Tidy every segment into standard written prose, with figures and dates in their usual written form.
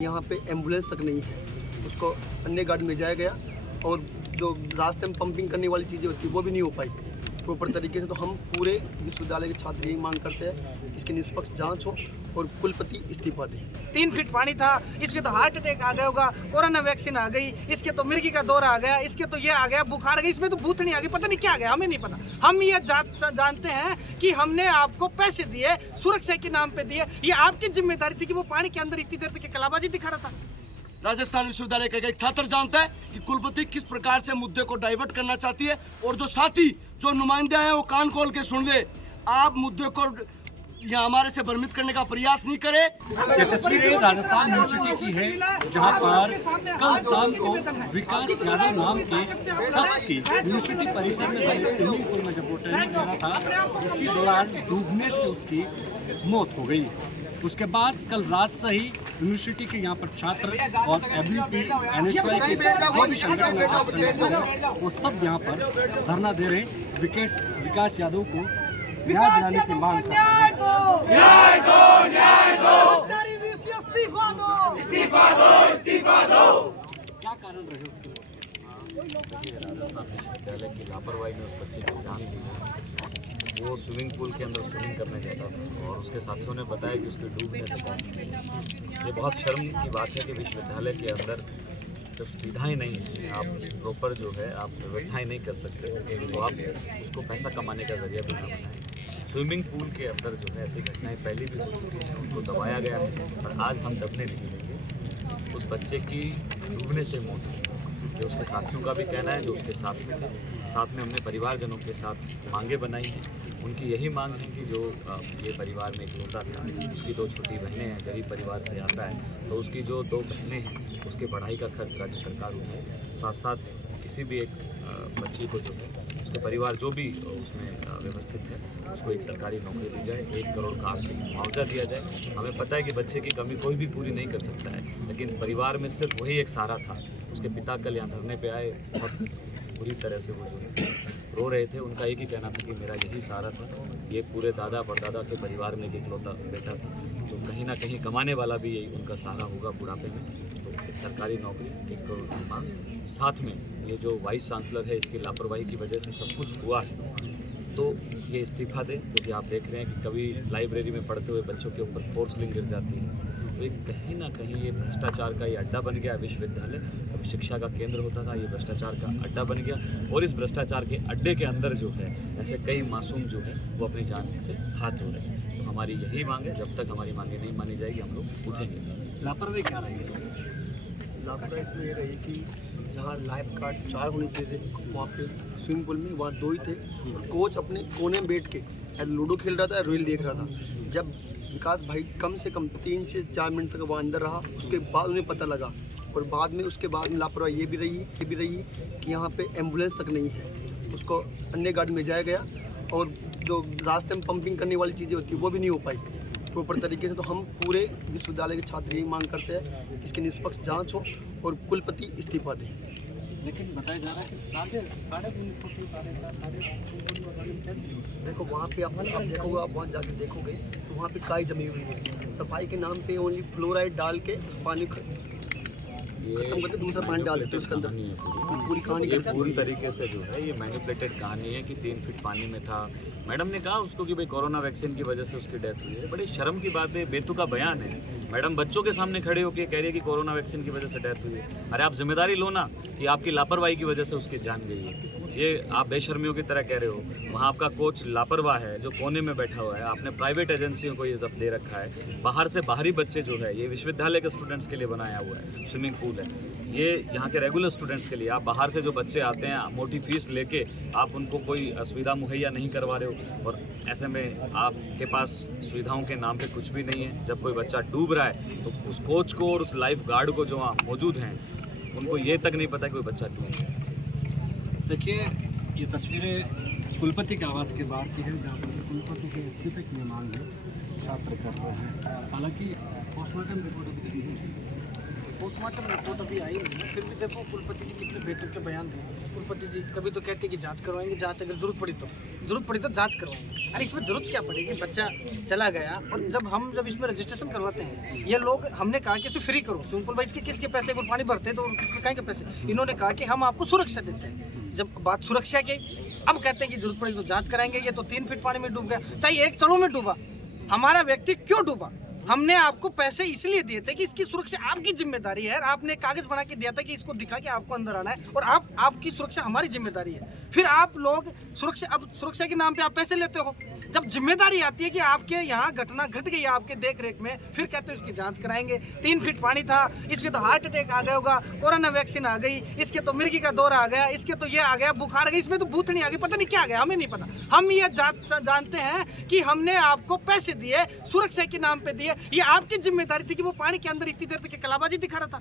यहाँ पे एम्बुलेंस तक नहीं है, उसको अन्य गाड़ी में जाया गया और जो रास्ते में पंपिंग करने वाली चीज़ें होती है वो भी नहीं हो पाई प्रॉपर तरीके से। तो हम पूरे विश्वविद्यालय के छात्र यही मांग करते हैं इसकी निष्पक्ष जांच हो और कुलपति इस्तीफा दे। 3 फीट पानी था, इसके तो हार्ट अटैक आ गया होगा, कोरोना वैक्सीन आ गई, इसके तो मिर्गी का दौरा आ गया, इसके तो ये आ गया, बुखार आ गया, इसमें तो भूतनी आ गई, पता नहीं क्या आ गया, हमें नहीं पता। हम ये जानते हैं कि हमने आपको पैसे दिए, सुरक्षा के नाम पे दिए, ये आपकी जिम्मेदारी थी कि वो पानी के अंदर इतनी देर तक कलाबाजी दिखा रहा था। राजस्थान विश्वविद्यालय का एक छात्र जानता है कि कुलपति किस प्रकार से मुद्दे को डाइवर्ट करना चाहती है और जो साथी जो नुमाइंदे हैं वो कान खोल के सुन ले। आप मुद्दे को यहाँ हमारे से भ्रमित करने का प्रयास नहीं करें। ये तस्वीरें राजस्थान यूनिवर्सिटी की है जहाँ पर कल शाम को विकास यादव नाम के शख्स की यूनिवर्सिटी परिसर में बने स्विमिंग पूल में जब वो ट्रेनिंग कर रहा था, इसी दौरान डूबने से उसकी मौत हो गई। उसके बाद कल रात से ही यूनिवर्सिटी के यहाँ पर छात्र और एबीवीपी एनएसवाई के जो भी संगठन में छात्र संगठन है वो सब यहाँ पर धरना दे रहे हैं। विकास यादव को न्याय दिलाने की मांग कर रहे हैं। क्या कारण रहे उसके? राजस्थान विश्वविद्यालय की लापरवाही में उस बच्चे की जान ली है। वो स्विमिंग पूल के अंदर स्विमिंग करने जाता था और उसके साथियों ने बताया कि उसके डूबने से मौत। ये बहुत शर्म की बात है कि विश्वविद्यालय के अंदर जब सुविधाएं नहीं हैं, आप प्रॉपर जो है आप व्यवस्थाएं नहीं कर सकते तो आप उसको पैसा कमाने का जरिया भी ना बनाएं। स्विमिंग पूल के अंदर जो है ऐसी घटनाएं पहले भी हो चुकी हैं, उनको दबाया गया है और आज हम दबने नहीं देंगे। उस बच्चे की डूबने से मौत हुई, ये उसके साथियों का भी कहना है जो उसके साथ में थे। साथ में हमने परिवारजनों के साथ मांगें बनाई हैं। उनकी यही मांग है कि जो ये परिवार में इकलौता था, उसकी 2 छोटी बहनें हैं, गरीब परिवार से आता है, तो उसकी जो 2 बहनें हैं उसके पढ़ाई का खर्च राज्य सरकार उठाए। साथ साथ किसी भी एक बच्ची को जो है उसके परिवार जो भी उसमें व्यवस्थित है उसको एक सरकारी नौकरी दी जाए, 1 करोड़ का आर्थिक मुआवजा दिया जाए। हमें पता है कि बच्चे की कमी कोई भी पूरी नहीं कर सकता है, लेकिन परिवार में सिर्फ वही एक सहारा था। उसके पिता कल यहाँ धरने पे आए, बहुत बुरी तरह से वो जो है रो रहे थे। उनका एक ही कहना था कि मेरा यही सहारा था, ये पूरे दादा परदादा के परिवार में एक इकलौता बेटा था, तो कहीं ना कहीं कमाने वाला भी यही उनका सहारा होगा बुढ़ापे में। तो एक सरकारी नौकरी, 1 करोड़ की मांग, साथ में ये जो वाइस चांसलर है इसकी लापरवाही की वजह से सब कुछ हुआ है, तो ये इस्तीफा दे। क्योंकि आप देख रहे हैं कि कभी लाइब्रेरी में पढ़ते हुए बच्चों के ऊपर फोर्सलिंग गिर जाती है, तो ये कहीं ना कहीं ये भ्रष्टाचार का ये अड्डा बन गया। विश्वविद्यालय कभी शिक्षा का केंद्र होता था, ये भ्रष्टाचार का अड्डा बन गया और इस भ्रष्टाचार के अड्डे के अंदर जो है ऐसे कई मासूम जो है वो अपनी जान से हाथ धो रहे हैं। तो हमारी यही मांग है, जब तक हमारी मांगे नहीं मानी जाएगी हम लोग उठेंगे। लापरवाही क्या रही है? लापरवाही इसमें ये रही कि जहाँ लाइफ गार्ड 4 होने चाहिए थे वहाँ पे स्विमिंग पूल में वहाँ 2 ही थे और कोच अपने कोने में बैठ के लूडो खेल रहा था, रील देख रहा था। जब विकास भाई कम से कम 3 से 4 मिनट तक वहाँ अंदर रहा, उसके बाद उन्हें पता लगा और बाद में उसके बाद में लापरवाही ये भी रही कि यहाँ पे एम्बुलेंस तक नहीं है, उसको अन्य गाड़ी में जाया गया और जो रास्ते में पंपिंग करने वाली चीज़ें होती है वो भी नहीं हो पाई प्रॉपर तरीके से। तो हम पूरे विश्वविद्यालय के छात्र यही मांग करते हैं इसकी निष्पक्ष जांच हो और कुलपति इस्तीफा दे। लेकिन बताया जा रहा है कि साढ़े 3 फुट देखो वहाँ पे आप देखोगे, आप वहाँ जाके देखोगे तो वहाँ पे काई जमी हुई है। सफाई के नाम पे ओनली फ्लोराइड डाल के पानी खत्म करके दूसरा पानी डाल देते उसके अंदर। पूरी कहानी ये पूरी तरीके से जो है ये मैनिपुलेटेड कहानी है कि 3 फीट पानी में था। मैडम ने कहा उसको कि भाई कोरोना वैक्सीन की वजह से उसकी डेथ हुई है। बड़ी शर्म की बात है, बेतुका बयान है। मैडम बच्चों के सामने खड़े होकर कह रही है कि कोरोना वैक्सीन की वजह से डेथ हुई है। अरे आप जिम्मेदारी लो ना कि आपकी लापरवाही की वजह से उसकी जान गई है। ये आप बेशर्मियों की तरह कह रहे हो। वहाँ आपका कोच लापरवाह है जो कोने में बैठा हुआ है, आपने प्राइवेट एजेंसियों को ये जब्त दे रखा है। बाहर से बाहरी बच्चे जो है, ये विश्वविद्यालय के स्टूडेंट्स के लिए बनाया हुआ है स्विमिंग पूल है, ये यहाँ के रेगुलर स्टूडेंट्स के लिए। आप बाहर से जो बच्चे आते हैं मोटी फीस लेके आप उनको कोई सुविधा मुहैया नहीं करवा रहे हो और ऐसे में आपके पास सुविधाओं के नाम पे कुछ भी नहीं है। जब कोई बच्चा डूब रहा है तो उस कोच को और उस लाइफ गार्ड को जो वहाँ मौजूद हैं उनको ये तक नहीं पता कि कोई बच्चा डूब रहा है। देखिए, ये तस्वीरें कुलपति के आवास के बाहर की है जहाँ पर कुलपति के इस्तीफे की मांग है छात्र कर रहे हैं। हालांकि पोस्टमार्टम रिपोर्ट अभी तक नहीं है। पोस्टमार्टम रिपोर्ट अभी आई नहीं है, फिर भी देखो कुलपति जी कितने बेटुके के बयान दिए। कुलपति जी कभी तो कहते हैं कि जांच करवाएंगे, जांच अगर जरूरत पड़ी तो जांच करवाएंगे। अरे इसमें जरूरत क्या पड़ेगी, बच्चा चला गया। और जब इसमें रजिस्ट्रेशन करवाते हैं ये लोग, हमने कहा कि इसे फ्री करो स्विमिंग पूल, भाई इसके किसके पैसे को पानी भरते हैं तो किसके कहीं के पैसे। इन्होंने कहा कि हम आपको सुरक्षा देते हैं। जब बात सुरक्षा की, अब कहते हैं कि जरूरत पड़ेगी तो जांच कराएंगे। ये तो 3 फीट पानी में डूब गया, चाहे 1 चलो में डूबा, हमारा व्यक्ति क्यों डूबा? हमने आपको पैसे इसलिए दिए थे कि इसकी सुरक्षा आपकी जिम्मेदारी है। आपने कागज बना के दिया था कि इसको दिखा के आपको अंदर आना है, और आपकी सुरक्षा हमारी जिम्मेदारी है। फिर आप लोग सुरक्षा के नाम पे आप पैसे लेते हो। जब जिम्मेदारी आती है कि आपके यहाँ घटना घट गई आपके देख रेख में, फिर कहते हो इसकी जांच कराएंगे। 3 फीट पानी था, इसके तो हार्ट अटैक आ गया होगा, कोरोना वैक्सीन आ गई, इसके तो मिर्गी का दौरा आ गया, इसके तो ये आ गया, बुखार आ गया, इसमें तो भूतनी आ गई, पता नहीं क्या आ गया, हमें नहीं पता। हम ये जानते हैं कि हमने आपको पैसे दिए, सुरक्षा के नाम पे दिए। ये आपकी जिम्मेदारी थी कि वो पानी के अंदर इतनी देर तक कलाबाजी दिखा रहा था।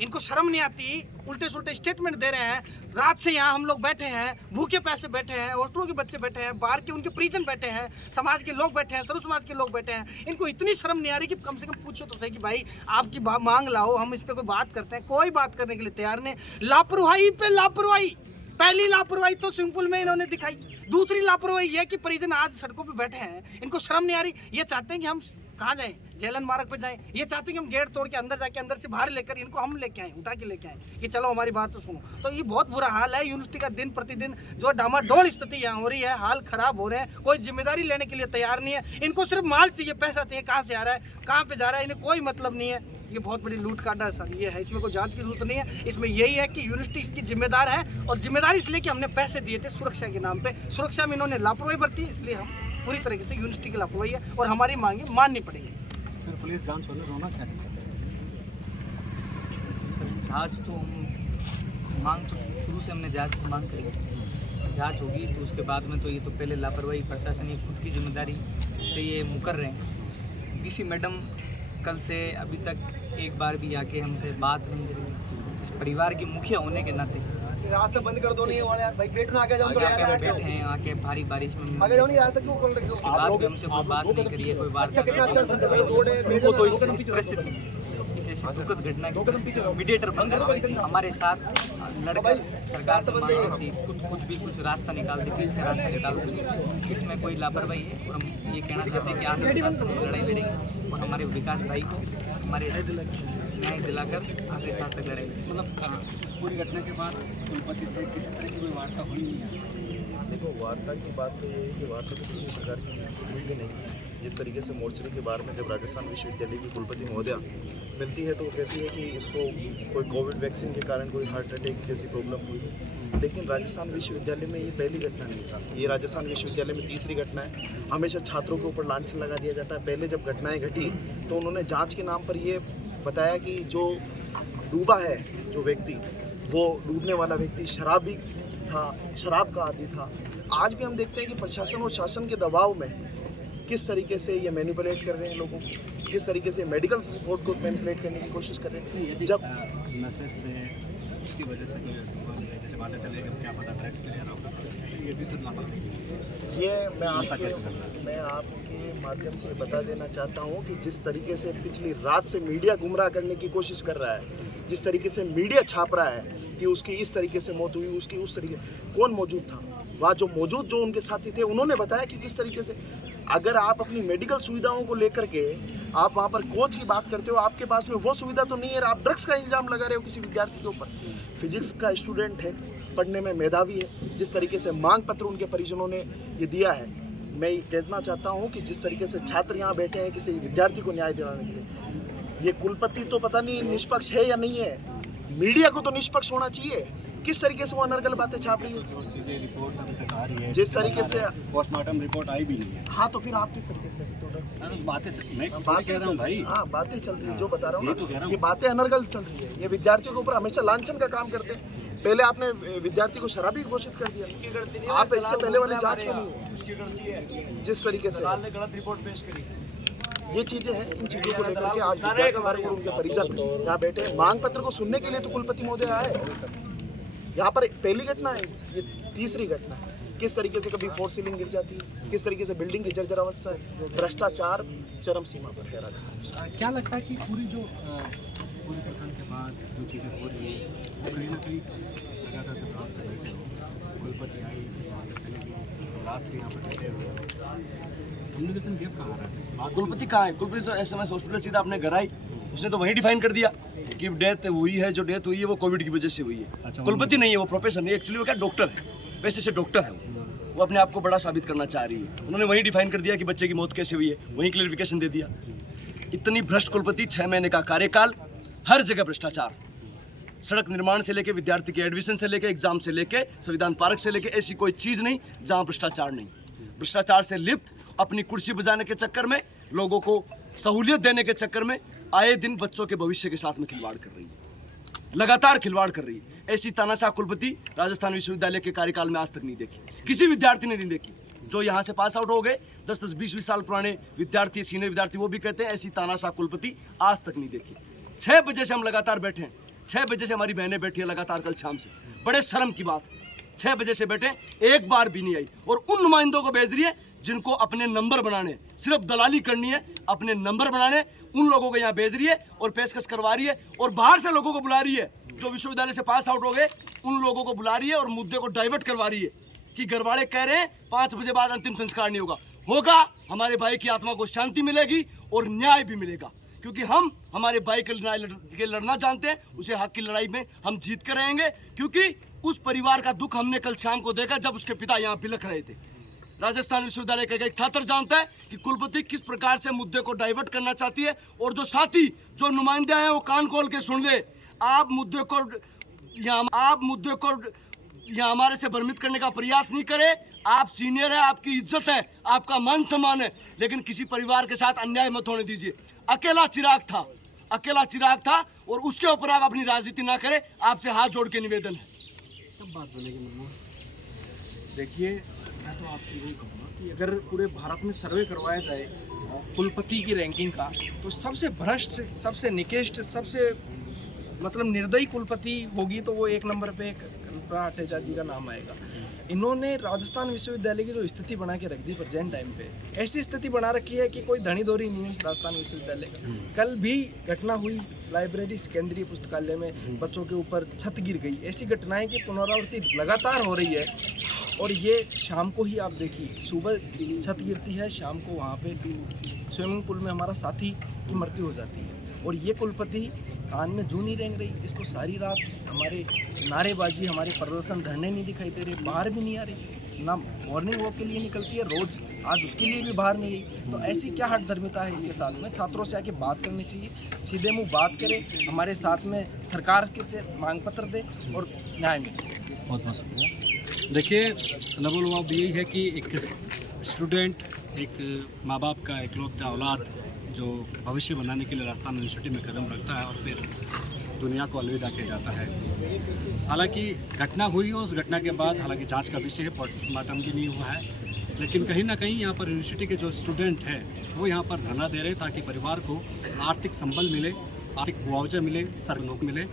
इनको शर्म नहीं आती, उल्टे सुल्टे स्टेटमेंट दे रहे हैं। रात से यहाँ हम लोग बैठे हैं, भूखे पैसे बैठे हैं, हॉस्टलों के बच्चे बैठे हैं, बाहर के उनके परिजन बैठे हैं, समाज के लोग बैठे हैं, सर्व समाज के लोग बैठे हैं। इनको इतनी शर्म नहीं आ रही कि कम से कम पूछो तो सही कि भाई आपकी मांग लाओ, हम इस पर कोई बात करते हैं। कोई बात करने के लिए तैयार नहीं। लापरवाही पे लापरवाही। पहली लापरवाही तो स्विमिंग पूल में इन्होंने दिखाई, दूसरी लापरवाही ये कि परिजन आज सड़कों पर बैठे हैं। इनको शर्म नहीं आ रही। ये चाहते हैं कि हम कहाँ जाएं, जेलन मार्ग पे जाएं। ये चाहते हैं कि हम गेट तोड़ के अंदर जाके अंदर से बाहर लेकर इनको हम लेके आए, उठा के लेके आए कि चलो हमारी बात तो सुनो। तो ये बहुत बुरा हाल है यूनिवर्सिटी का। दिन प्रतिदिन जो डामाडोल स्थिति यहाँ हो रही है, हाल खराब हो रहे हैं। कोई जिम्मेदारी लेने के लिए तैयार नहीं है। इनको सिर्फ माल चाहिए, पैसा चाहिए, कहाँ से आ रहा है, कहाँ पे जा रहा है, इन्हें कोई मतलब नहीं है। ये बहुत बड़ी लूट काटा है सर, ये है। इसमें कोई जांच की जरूरत नहीं है। इसमें यही है कि यूनिवर्सिटी इसकी जिम्मेदार है, और जिम्मेदारी इसलिए कि हमने पैसे दिए थे सुरक्षा के नाम पे। सुरक्षा में इन्होंने लापरवाही बरती, इसलिए हम पूरी तरीके से यूनिवर्सिटी की लापरवाही है और हमारी मांगे माननी पड़ेगी। सर पुलिस जांच हो रही, रोना क्या है? जांच तो हम मांग तो शुरू से हमने जांच की मांग करी। जांच होगी तो उसके बाद में तो ये तो पहले लापरवाही प्रशासन की खुद की जिम्मेदारी से ये मुकर रहे हैं। बीसी मैडम कल से अभी तक एक बार भी आके हमसे बात नहीं करी। इस परिवार की मुखिया होने के नाते रास्ता बंद कर दो, नहीं वाले यार भाई गेट में आके जाओ, तो आके बैठे हैं, आके भारी बारिश में आगे जाओ, नहीं आज तक क्यों खोल रहे हो? उसके बाद भी हमसे कोई बात नहीं करी है, कोई बात अच्छा कितना अच्छा संदर्भ रोड है, उनको तो इस परिस्थिति इस ऐसी दुखद घटना की परिस्थिति मीडिएटर बनकर हमारे साथ लड़कर सरकार से मांग की कुछ रास्ता निकाल दे, इसका रास्ता निकाल दे। इसमें कोई लापरवाही है और हम ये कहना चाहते हैं कि आगे शासन में लड़ाई लड़ेंगे और हमारे विकास भाई को हमारे न्याय दिलाकर आगे साथ तक लड़ेंगे। मतलब इस पूरी घटना के बाद कुलपति से किसी तरह की कोई वार्ता हुई नहीं है? देखो, वार्ता की बात तो ये है कि वार्ता तो किसी प्रकार की हुई भी नहीं। जिस तरीके से मोर्चरी के बारे में जब राजस्थान विश्वविद्यालय की कुलपति महोदया मिलती है तो वो कहती है कि इसको कोई कोविड वैक्सीन के कारण कोई हार्ट अटैक जैसी प्रॉब्लम हुई है। लेकिन राजस्थान विश्वविद्यालय में ये पहली घटना नहीं था, ये राजस्थान विश्वविद्यालय में तीसरी घटना है। हमेशा छात्रों के ऊपर लांछन लगा दिया जाता है। पहले जब घटनाएँ घटी तो उन्होंने जाँच के नाम पर ये बताया कि जो डूबा है जो व्यक्ति, वो डूबने वाला व्यक्ति शराबी था, शराब का आदी था। आज भी हम देखते हैं कि प्रशासन और शासन के दबाव में किस तरीके से ये मैनिपुलेट कर रहे हैं लोगों को, किस तरीके से मेडिकल रिपोर्ट को मैनिपुलेट करने की कोशिश कर रहे हैं। जब मैसेज से उसकी वजह से जैसे बातें चलेगी क्या पता ड्रग्स ले रहा होगा, ये भी तो लापरवाही है। ये मैं आपके माध्यम से बता देना चाहता हूँ कि जिस तरीके से पिछली रात से मीडिया गुमराह करने की कोशिश कर रहा है, जिस तरीके से मीडिया छाप रहा है कि उसकी इस तरीके से मौत हुई, उसकी उस तरीके, कौन मौजूद था वहाँ? जो उनके साथी थे उन्होंने बताया कि किस तरीके से। अगर आप अपनी मेडिकल सुविधाओं को लेकर के आप वहाँ पर कोच की बात करते हो, आपके पास में वो सुविधा तो नहीं है, आप ड्रग्स का इल्ज़ाम लगा रहे हो किसी विद्यार्थी के ऊपर। फिजिक्स का स्टूडेंट है, पढ़ने में मेधावी है, जिस तरीके से मांग पत्र उनके परिजनों ने ये दिया है, मैं ये कहना चाहता हूँ कि जिस तरीके से छात्र यहाँ बैठे हैं किसी विद्यार्थी को न्याय दिलाने के लिए, ये कुलपति तो पता नहीं निष्पक्ष है या नहीं है। मीडिया को तो निष्पक्ष होना चाहिए। किस तरीके से वो अनर्गल बातें छाप रही है, रिपोर्ट अभी तक आ रही है, जिस तरीके से पोस्टमार्टम रिपोर्ट आई भी नहीं है। हाँ, तो फिर आप किस तरीके से कह सकते हो ड्रग्स? बातें कह रहा हूँ भाई, हाँ बातें चल रही है, जो बता रहा यही तो कह हूँ रहा ना, हूँ। ये बातें अनर्गल चल रही है। ये विद्यार्थियों के ऊपर हमेशा लांछन का काम करते हैं। पहले आपने विद्यार्थी को शराबी घोषित कर दिया, आप इससे पहले वाली जांच क्यों नहीं हुई? जिस तरीके से गलत रिपोर्ट पेश करी, ये चीजें हैं, इन चीजों को लेकर के आज विद्यार्थी वर्ग और उनके परिजन यहाँ बैठे हैं। मांग पत्र को सुनने के लिए तो कुलपति महोदय आए। यहाँ पर पहली घटना है, ये तीसरी घटना है। किस तरीके से कभी फोर सीलिंग गिर जाती है, किस तरीके से बिल्डिंग की जर्जर अवस्था है, भ्रष्टाचार चरम सीमा पर है राजस्थान। क्या लगता है कि पूरी जो पूरी प्रकरण के बाद बाद जो चीज़ें हो रही हैं वो कहीं ना कहीं लगातार जब रात से बैठे हो, कुलपति आई वहाँ से चले गए, रात से यहाँ पर बैठे हुए कम्युनिकेशन गैप कहाँ आ रहा है? कुलपति कहाँ है? कुलपति तो SMS हॉस्पिटल सीधा अपने घर आई, उसने तो वहीं डिफाइन कर दिया कि डेथ हुई है, जो डेथ हुई है वो कोविड की वजह से हुई है। अच्छा, कुलपति नहीं है, वो प्रोफेशन है, एक्चुअली वो क्या डॉक्टर है, वैसे से डॉक्टर है वो अपने आप को बड़ा साबित करना चाह रही है। उन्होंने वहीं डिफाइन कर दिया कि बच्चे की मौत कैसे हुई है, वहीं क्लियरिफिकेशन दे दिया। इतनी भ्रष्ट कुलपति, 6 महीने का कार्यकाल, हर जगह भ्रष्टाचार, सड़क निर्माण से लेके विद्यार्थी के एडमिशन से लेके एग्जाम से लेके संविधान पार्क से लेके ऐसी कोई चीज़ नहीं जहाँ भ्रष्टाचार नहीं। भ्रष्टाचार से लिप्त अपनी कुर्सी बजाने के चक्कर में, लोगों को सहूलियत देने के चक्कर में आए दिन बच्चों के भविष्य के साथ में खिलवाड़ कर रही है, लगातार खिलवाड़ कर रही है। ऐसी तानाशाह कुलपति राजस्थान विश्वविद्यालय के कार्यकाल में आज तक नहीं देखी, किसी विद्यार्थी ने नहीं देखी। जो यहाँ से पास आउट हो गए 10-10, 20-20 साल पुराने विद्यार्थी, सीनियर विद्यार्थी, वो भी कहते हैं ऐसी तानाशाह कुलपति आज तक नहीं देखी। 6 बजे से हम लगातार बैठे हैं, 6 बजे से हमारी बहनें बैठी हैं लगातार कल शाम से। बड़े शर्म की बात, 6 बजे से बैठे, एक बार भी नहीं आई। और उन नुमाइंदों को भेज रही है जिनको अपने नंबर बनाने, सिर्फ दलाली करनी है, अपने नंबर बनाने, उन लोगों को यहाँ भेज रही है और पेशकश करवा रही है। और बाहर से लोगों को बुला रही है जो विश्वविद्यालय से पास आउट हो गए, उन लोगों को बुला रही है और मुद्दे को डाइवर्ट करवा रही है कि घरवाले कह रहे हैं 5 बजे बाद अंतिम संस्कार नहीं होगा। हमारे भाई की आत्मा को शांति मिलेगी और न्याय भी मिलेगा, क्योंकि हम हमारे भाई के लड़ना जानते हैं। उसे हक की लड़ाई में हम जीत कर रहेंगे, क्योंकि उस परिवार का दुख हमने कल शाम को देखा जब उसके पिता यहाँ बिलख रहे थे। राजस्थान विश्वविद्यालय का एक छात्र जानता है कि कुलपति किस प्रकार से मुद्दे को डाइवर्ट करना चाहती है, और जो साथी, जो नुमाइंदे हैं, वो कान खोल के सुन ले। आप मुद्दे को यहाँ हमारे से भ्रमित करने का प्रयास नहीं करें। आप सीनियर है, आपकी इज्जत है, आपका मान सम्मान है, लेकिन किसी परिवार के साथ अन्याय मत होने दीजिए। अकेला चिराग था और उसके ऊपर आप अपनी राजनीति ना करें। आपसे हाथ जोड़ के निवेदन है। कब बात बनेगी मनमोहन? देखिए, मैं तो आपसे यही कहूँगा कि अगर पूरे भारत में सर्वे करवाया जाए कुलपति की रैंकिंग का, तो सबसे भ्रष्ट, सबसे निकृष्ट, सबसे मतलब निर्दयी कुलपति होगी तो वो 1 नंबर पे कल्पना आटेजा जी का नाम आएगा। इन्होंने राजस्थान विश्वविद्यालय की जो स्थिति बना के रख दी प्रेजेंट टाइम पे, ऐसी स्थिति बना रखी है कि कोई धनी धोरी नहीं है राजस्थान विश्वविद्यालय का। कल भी घटना हुई लाइब्रेरी केंद्रीय पुस्तकालय में, बच्चों के ऊपर छत गिर गई। ऐसी घटनाएं की पुनरावृत्ति लगातार हो रही है। और ये शाम को ही आप देखिए, सुबह छत गिरती है, शाम को वहाँ पे स्विमिंग पूल में हमारा साथी की मृत्यु हो जाती है। और ये कुलपति कान में जू नहीं रेंग रही, इसको सारी रात हमारे नारेबाजी, हमारे प्रदर्शन, धरने नहीं दिखाई दे रहे, बाहर भी नहीं आ रही, ना मॉर्निंग वॉक के लिए निकलती है रोज़, आज उसके लिए भी बाहर नहीं गई। तो ऐसी क्या हठधर्मिता है इसके साथ में? छात्रों से आके बात करनी चाहिए, सीधे मुंह बात करे, हमारे साथ में सरकार के से मांग पत्र दे और न्याय मिले। बहुत बहुत शुक्रिया। देखिए, नवल यही है कि एक स्टूडेंट, एक माँ बाप का इकलौता औलाद जो भविष्य बनाने के लिए राजस्थान यूनिवर्सिटी में कदम रखता है और फिर दुनिया को अलविदा किया जाता है। हालांकि घटना हुई और उस घटना के बाद हालांकि जांच का विषय है, पोस्टमार्टम भी नहीं हुआ है, लेकिन कहीं ना कहीं यहाँ पर यूनिवर्सिटी के जो स्टूडेंट हैं वो यहाँ पर धरना दे रहे हैं ताकि परिवार को आर्थिक संबल मिले, आर्थिक मुआवजा मिले, सरनौकरी मिले।